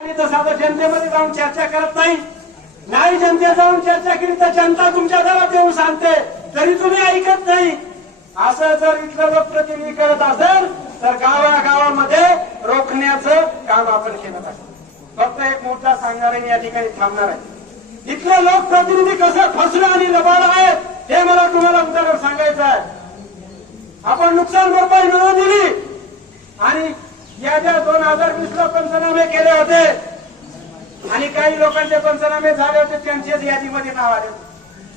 जनतेमध्ये जाऊन चर्चा करत नाही. नाही जनते जाऊन चर्चा केली तर जनता तुमच्या घरात येऊन सांगते. तरी तुम्ही ऐकत नाही. असं जर इथलं लोकप्रतिनिधी करत असेल तर गावागावामध्ये रोखण्याचं काम आपण केलं पाहिजे. फक्त एक मुद्दा सांगणार आहे या ठिकाणी थांबणार आहे. इथले लोकप्रतिनिधी कसं फसलं आणि लबाड आहेत हे मला तुम्हाला उत्तर सांगायचं आहे. आपण नुकसान भरपाई मिळवून दिली आणि ज्या ज्या दोन हजार वीस ला पंचनामे केले होते आणि काही लोकांचे पंचनामे झाले होते त्यांच्याच यादीमध्ये नाव आले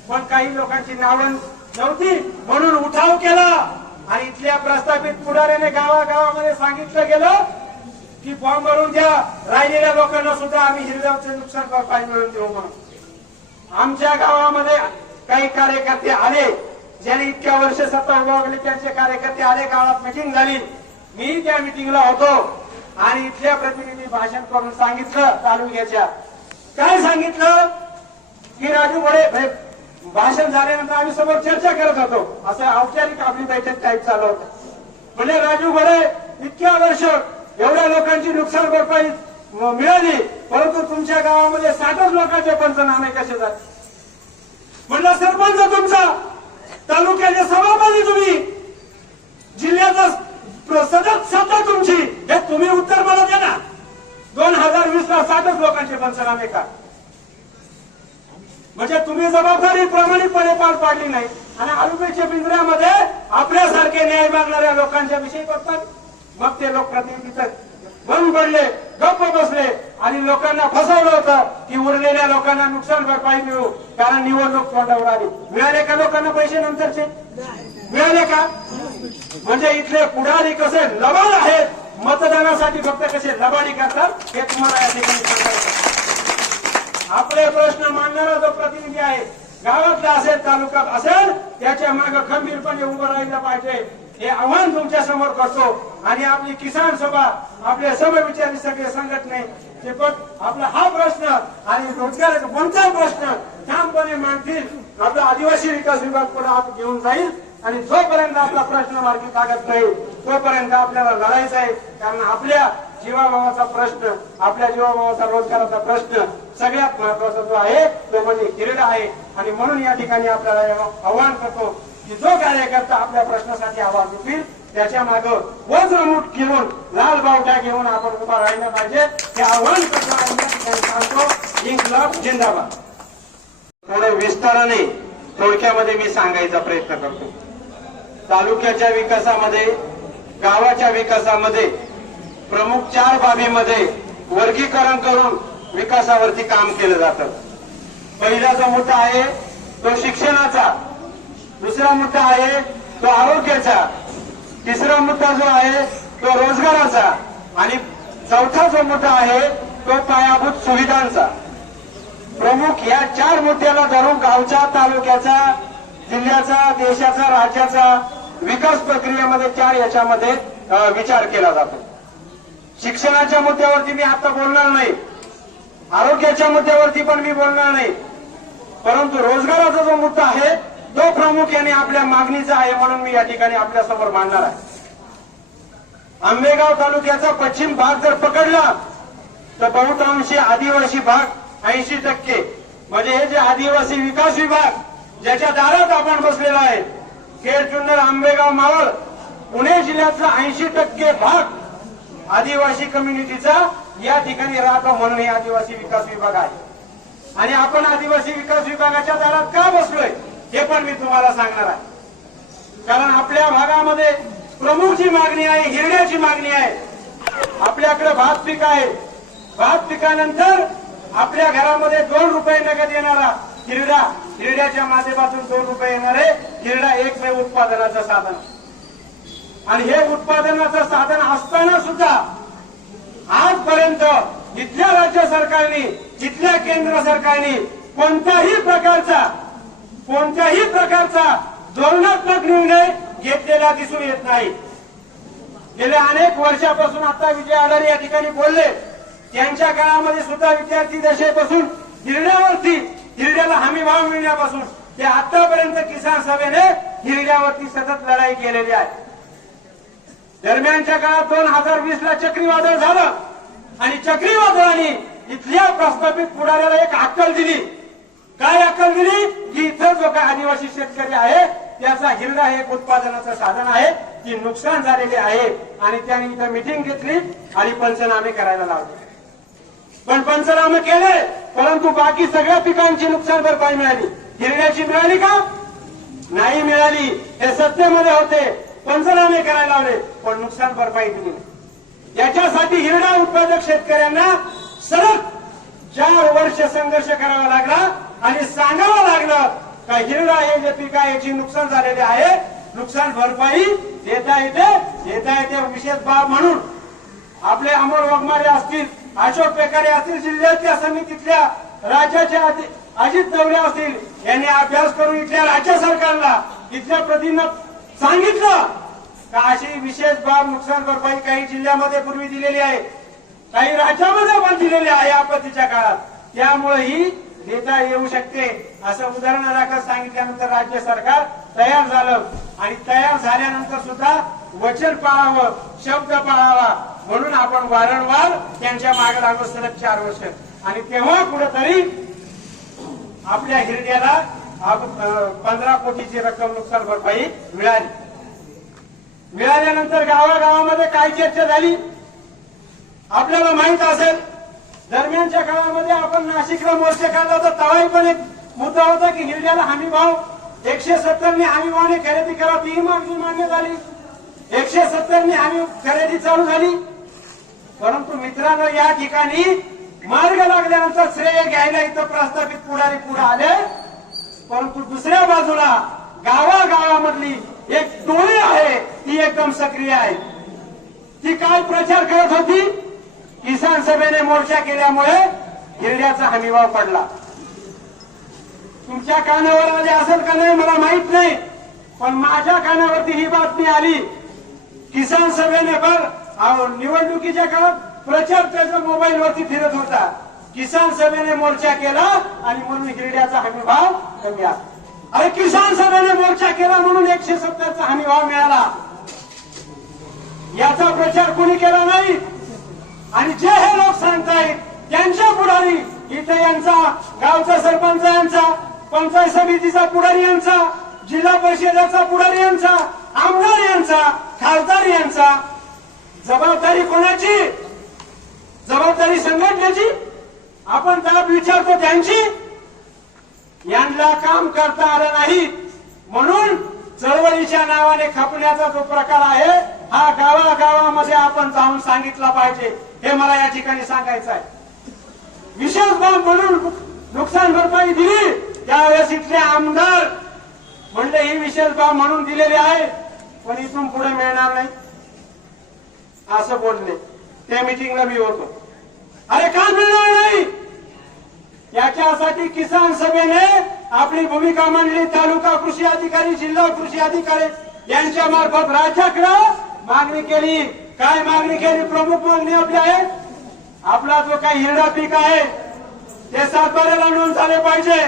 पण काही लोकांची नावं नव्हती म्हणून उठाव केला आणि इथल्या प्रस्थापित पुढाऱ्याने गावागावामध्ये सांगितलं गेलं की फॉर्म भरून द्या राहिलेल्या लोकांना सुद्धा आम्ही हिरव्याचे नुकसान भरपाई मिळवून देऊ म्हणून. आमच्या गावामध्ये काही कार्यकर्ते आले ज्यांनी इतक्या वर्ष सत्ता उभावली त्यांचे कार्यकर्ते आले गावात मिटिंग झाली. मी त्या मिटिंगला होतो आणि इथल्या प्रतिनिधी भाषण करून सांगितलं तालुक्याच्या. काय सांगितलं? की राजू बडे भाषण झाल्यानंतर आम्ही समोर चर्चा करत होतो. असं औपचारिक आपली बैठक टाईप चालू होत. म्हणजे राजू बडे इतक्या वर्ष एवढ्या लोकांची नुकसान भरपाई मिळाली परंतु तुमच्या गावामध्ये साठच लोकांचे पंचनामे कसे झाले? म्हणलं सरपंच तुमचा तालुक्याचे सभापती तुम्ही जिल्ह्याचा सतत सत्ता तुमची. हे तुम्ही उत्तर मला द्या ना. दोन हजार वीस ला साठच लोकांचे पंचनामे का? म्हणजे तुम्ही जबाबदारी प्रामाणिकपणे पार पाडली नाही. आणि आरोग्याच्या पिंजऱ्यामध्ये आपल्यासारखे न्याय मागणाऱ्या लोकांच्या विषयी बघतात मग ते लोकप्रतिनिधी बंद पडले गप्प बसले आणि लोकांना फसवलं होतं की उरलेल्या लोकांना नुकसान भरपाई मिळू. कारण निवडणूक तोंडावर आली. मिळाले का लोकांना पैसे नंतरचे? मिळाले का? म्हणजे इथले पुढारी कसे लबाड आहेत मतदानासाठी फक्त कसे लबाडी करतात हे तुम्हाला या ठिकाणी सांगायचं आपले प्रश्न मांडणारा जो प्रतिनिधी आहे गावातला असेल तालुक्यात असेल त्याच्यामागे खंबीरपणे उभं राहिलं पाहिजे. हे आव्हान तुमच्यासमोर करतो. आणि आपली किसान सभा आपले समविचारी सगळे संघटने ते पण आपला हा प्रश्न आणि रोजगाराचा कोणता प्रश्न ठामपणे मांडतील. आपला आदिवासी विकास विभाग पुढे आप घेऊन जाईल. आणि जोपर्यंत आपला प्रश्न मार्गी लागत नाही तोपर्यंत आपल्याला लढायचं आहे. कारण आपल्या जीवाभावाचा प्रश्न आपल्या जीवाभावाचा रोजगाराचा प्रश्न सगळ्यात महत्त्वाचा जो आहे तो म्हणजे हिरडा आहे. आणि म्हणून या ठिकाणी आपल्याला आव्हान करतो की जो कार्यकर्ता आपल्या प्रश्नासाठी आवाज उठील त्याच्या माग वज्रमूठ घेऊन लाल बावट्या घेऊन आपण उभा राहिलं पाहिजे. हे आव्हान करतो आणि या ठिकाणी सांगतो इन्कलाब जिंदाबाद. थोडं विस्ताराने थोडक्यामध्ये मी सांगायचा प्रयत्न करतो. तालुक्याच्या विकासामध्ये गावाच्या विकासामध्ये प्रमुख चार बाबीमध्ये वर्गीकरण करून विकासावरती काम केलं जातं. पहिला जो मुद्दा आहे तो शिक्षणाचा. दुसरा मुद्दा आहे तो आरोग्याचा. तिसरा मुद्दा जो आहे तो रोजगाराचा. आणि चौथा जो मुद्दा आहे तो पायाभूत सुविधांचा. प्रमुख या चार मुद्द्याला धरून गावच्या तालुक्याचा जिल्ह्याचा देशाचा राज्याचा विकास प्रक्रियेमध्ये चार याच्यामध्ये विचार केला जातो. शिक्षणाच्या मुद्द्यावरती मी आता बोलणार नाही. आरोग्याच्या मुद्द्यावरती पण मी बोलणार नाही. परंतु रोजगाराचा जो मुद्दा आहे तो प्रामुख्याने आपल्या मागणीचा आहे म्हणून मी या ठिकाणी आपल्यासमोर मांडणार आहे. आंबेगाव तालुक्याचा पश्चिम भाग जर पकडला तर बहुतांशी आदिवासी भाग ऐंशी टक्के. म्हणजे हे जे आदिवासी विकास विभाग ज्याच्या दारात आपण बसलेला आहे खेड जुन्नर आंबेगाव मावळ पुणे जिल्ह्यातला ऐंशी टक्के भाग आदिवासी कम्युनिटीचा या ठिकाणी राहतो म्हणून हे आदिवासी विकास विभाग आहे. आणि आपण आदिवासी विकास विभागाच्या दारात का बसलोय हे पण मी तुम्हाला सांगणार आहे. कारण आपल्या भागामध्ये प्रमुख जी मागणी आहे हिरड्याची मागणी आहे. आपल्याकडे भात पीक आहे. भात पिकानंतर आपल्या घरामध्ये दोन रुपये नगद येणारा हिरडा हिरड्याच्या माध्यमातून दोन रुपये येणारे हिरडा एकमेव उत्पादनाचं साधन. आणि हे उत्पादनाचं साधन असताना सुद्धा आजपर्यंत इथल्या राज्य सरकारने इथल्या केंद्र सरकारने कोणत्याही प्रकारचा कोणत्याही प्रकारचा धोरणात्मक निर्णय घेतलेला दिसून येत नाही. गेल्या अनेक वर्षापासून आता विजय आधारी या ठिकाणी बोलले. त्यांच्या काळामध्ये सुद्धा विद्यार्थी दशेपासून निर्णयावरती हिरड्याला हमी भाव मिळण्यापासून ते आतापर्यंत किसान सभेने हिरड्यावरती सतत लढाई केलेली आहे. दरम्यानच्या काळात दोन हजार वीस ला चक्रीवादळ झालं आणि चक्रीवादळाने इथल्या प्रस्थापित पुढाऱ्याला एक अक्कल दिली. काय अक्कल दिली? की इथं जो काय आदिवासी शेतकरी आहे त्याचा हिरडा हे एक उत्पादनाचं साधन आहे की नुकसान झालेले आहे आणि त्याने इथं मिटिंग घेतली आणि पंचनामे करायला लावले. पण पंचनामे केले परंतु बाकी सगळ्या पिकांची नुकसान भरपाई मिळाली. हिरड्याची मिळाली का? नाही मिळाली. हे सत्तेमध्ये होते. पंचनामे करायला लावले पण नुकसान भरपाई दिली याच्यासाठी हिरडा उत्पादक शेतकऱ्यांना सलग चार वर्ष संघर्ष करावा लागला आणि सांगावं लागलं का हिरडा हे जे पीक आहे याची नुकसान झालेले आहे. नुकसान भरपाई देता येते देता येते विशेष बाब म्हणून. आपले अमोल वगमारे असतील अशोक पेकारे असतील जिल्ह्यातल्या समितीतल्या राज्याच्या अजित नवरे असतील यांनी अभ्यास करून इथल्या राज्य सरकारला इथल्या प्रतींना सांगितलं का अशी विशेष बाब नुकसान भरपाई काही जिल्ह्यामध्ये पूर्वी दिलेली आहे काही राज्यामध्ये पण दिलेली आहे आपत्तीच्या काळात. त्यामुळे ही देता येऊ शकते असं उदाहरणादाखल सांगितल्यानंतर राज्य सरकार तयार झालं. आणि तयार झाल्यानंतर सुद्धा वचन पाळावं शब्द पाळावा म्हणून आपण वारंवार त्यांच्या मागे लागलो सलग चार वर्ष. आणि तेव्हा कुठेतरी आपल्या हिरड्याला पंधरा कोटीची रक्कम नुकसान भरपाई मिळाली. मिळाल्यानंतर गावागावामध्ये काय चर्चा झाली? आपल्याला माहीत असेल दरम्यानच्या काळामध्ये आपण नाशिकला मोर्चे काढला होता. तवाही पण एक मुद्दा होता की हिरड्याला हमी भाव एकशे सत्तरने हमी भावाने खरेदी करा तीही मागणी मान्य झाली. एकशे सत्तरने हमी खरेदी चालू झाली. परंतु मित्रांनो या ठिकाणी मार्ग लागल्यानंतर श्रेय घ्यायला इथं प्रस्थापित पुढारी पुढे आले. परंतु दुसऱ्या बाजूला गावागावामधली एक टोळी आहे ती एकदम सक्रिय आहे. ती काय प्रचार करत होती? किसान सभेने मोर्चा केल्यामुळे हिरड्याचा हमीभाव पडला. तुमच्या कानावर आले असेल का नाही मला माहीत नाही. पण माझ्या कानावरती ही बातमी आली. किसान सभेने बर निवडणुकीच्या काळात प्रचार त्याचा मोबाईल वरती फिरत होता. किसान सभेने मोर्चा केला आणि म्हणून हिरड्याचा हमी भाव कमी आला. अरे किसान सभेने मोर्चा केला म्हणून एकशे सत्तरचा हमी भाव मिळाला. याचा प्रचार कोणी केला नाही? आणि जे हे लोक सांगतायत त्यांच्या पुढारी इथे यांचा गावचा सरपंच यांचा पंचायत समितीचा पुढारी यांचा जिल्हा परिषदेचा पुढारी यांचा आमदार यांचा खासदार यांचा जबाबदारी कोणाची? जबाबदारी संघटनेची? आपण दाब विचारतो त्यांची. यांना काम करता आलं नाही. म्हणून चळवळीच्या नावाने खपण्याचा जो प्रकार आहे हा गावागावामध्ये आपण जाऊन सांगितला पाहिजे. हे मला या ठिकाणी सांगायचं आहे. विशेष बाब म्हणून नुकसान भरपाई दिली. त्यावेळेस इथले आमदार म्हणले ही विशेष बाब म्हणून दिलेली आहे पण इथून पुढे मिळणार नाही. असं बोलणे. त्या मिटिंगला मी होतो. अरे का मिळणार नाही? याच्यासाठी किसान सभेने आपली भूमिका मांडली. तालुका कृषी अधिकारी जिल्हा कृषी अधिकारी यांच्या मार्फत राज्याकडे मागणी केली. काय मागणी केली? प्रमुख मागणी आपली आहे. आपला जो काही हिरडा पीक आहे ते सातबाऱ्याला नोंद झाले पाहिजे.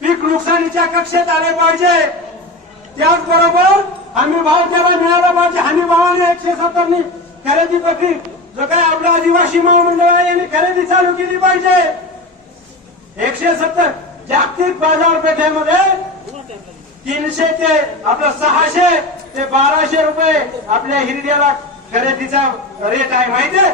पीक नुकसानीच्या कक्षेत आले पाहिजे. त्याचबरोबर हमी भाव त्याला मिळाला पाहिजे. हमी भावाने एकशे सत्तरनी खरेदी पत्री जो काय आपला आदिवासी महामंडळ आहे यांनी खरेदी चालू केली पाहिजे. एकशे सत्तर जागतिक बाजारपेठेमध्ये तीनशे ते आपलं सहाशे ते बाराशे रुपये आपल्या हिरड्याला खरेदीचा रेट आहे माहितीये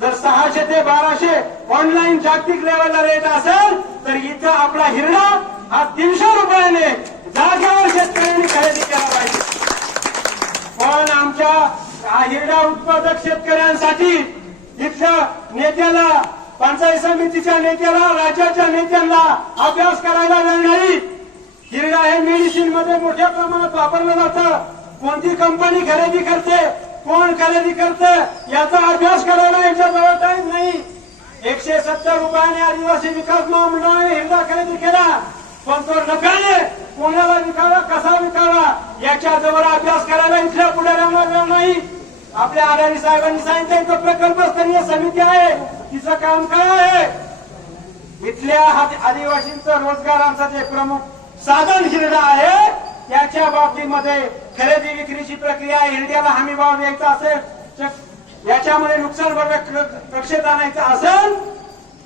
जर सहाशे ते बाराशे ऑनलाईन जागतिक लेवलला रेट असेल तर इथं आपला हिरडा हा तीनशे रुपयाने जागेवर शेतकऱ्यांनी खरेदी केला पाहिजे. पण आमच्या हिरडा उत्पादक शेतकऱ्यांसाठी इथल्या नेत्याला पंचायत समितीच्या नेत्याला राज्याच्या नेत्यांना अभ्यास करायला वेळ नाही. हिरडा हे मेडिसिनमध्ये मोठ्या प्रमाणात वापरलं जातं. कोणती कंपनी खरेदी करते कोण खरेदी करते याचा अभ्यास करायला यांच्याजवळ टाईम नाही. एकशे सत्तर रुपयाने आदिवासी विकास महामंडळाने हिरडा खरेदी केला. पण तो नफ्याने कोणाला विकावा कसा विकावा याच्याजवळ अभ्यास करायला इथल्या पुढाऱ्यांना वेळ नाही. आपल्या आघाडी साहेबांनी सांगितलं प्रकल्प स्तरीय समिती आहे. तिचं काम काय आहे? इथल्या आदिवासींचा आदिवासींचं रोजगारांचं जे प्रमुख साधन हिरडा आहे त्याच्या बाबतीमध्ये खरेदी विक्रीची प्रक्रिया हिरड्याला हमी भाव द्यायचा असेल याच्यामध्ये नुकसान भरपाई कक्षेत आणायचं असेल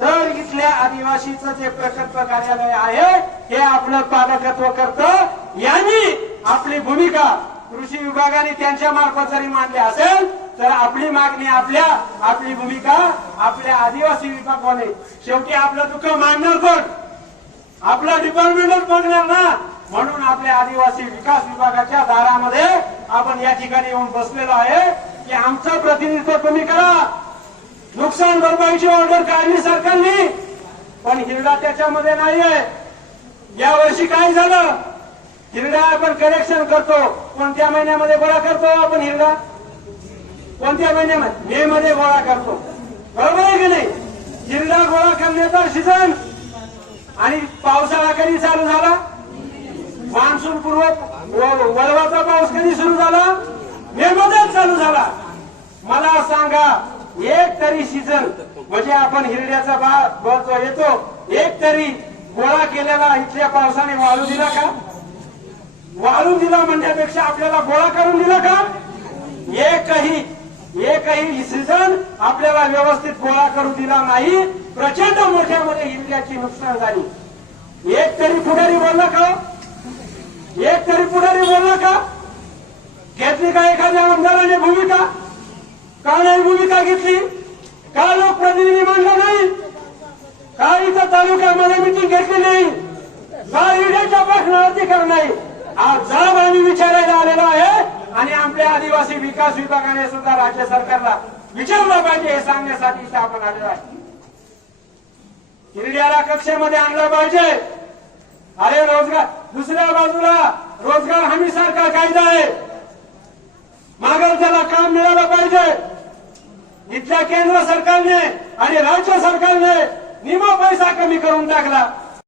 तर इथल्या आदिवासीचं जे प्रकल्प कार्यालय आहे हे आपलं पालकत्व करतं. यांनी आपली भूमिका कृषी विभागाने त्यांच्या मार्फत जरी मांडले असेल तर आपली मागणी आपल्या आपली भूमिका आपल्या आदिवासी विभागाने. शेवटी आपलं दुःख मांडणार कोण? आपला डिपार्टमेंटच बघणार ना. म्हणून आपल्या आदिवासी विकास विभागाच्या दारामध्ये आपण या ठिकाणी येऊन बसलेलो आहे की आमचं प्रतिनिधित्व तुम्ही करा. नुकसान भरपाईची ऑर्डर काढली सरकारने पण हिरडा त्याच्यामध्ये नाहीये. या वर्षी काय झालं? हिरडा आपण कलेक्शन करतो. कोणत्या महिन्यामध्ये गोळा करतो आपण हिरडा? कोणत्या महिन्यामध्ये? मे मध्ये गोळा करतो. बरोबर आहे की नाही? हिरडा गोळा करण्याचा सीझन आणि पावसाळा कधी चालू झाला? मान्सून पूर्व व- वळवाचा पाऊस कधी सुरू झाला? मे मध्येच चालू झाला. मला सांगा एक तरी सीझन म्हणजे आपण हिरड्याचा बा येतो. एक तरी गोळा केलेला इथल्या पावसाने वाळू दिला का? वाळून दिला म्हणण्यापेक्षा आपल्याला गोळा करून दिला का? एकही एकही सीझन आपल्याला व्यवस्थित गोळा करू दिला नाही. प्रचंड मोठ्यामध्ये इंडियाची नुकसान झाली. एक तरी पुढारी बोलला का? एक तरी पुढारी बोलला का? घेतली का एखाद्या आमदाराने भूमिका? का नाही भूमिका घेतली? का लोकप्रतिनिधी मांडला नाही? का इथं तालुक्यामध्ये मिटिंग घेतली नाही? का ईडीच्या प्रश्नावर अधिकार नाही? जाब आम्ही विचारायला आलेलो आहे आणि आपल्या आदिवासी विकास विभागाने सुद्धा राज्य सरकारला विचारलं पाहिजे हे सांगण्यासाठी इथं आपण आलेलो आहे. किरड्याला कक्षेमध्ये आणलं पाहिजे. अरे रोजगार दुसऱ्या बाजूला रोजगार हमी सारखा कायदा आहे. मागल त्याला काम मिळालं पाहिजे. इथल्या केंद्र सरकारने आणि राज्य सरकारने निम पैसा कमी करून टाकला.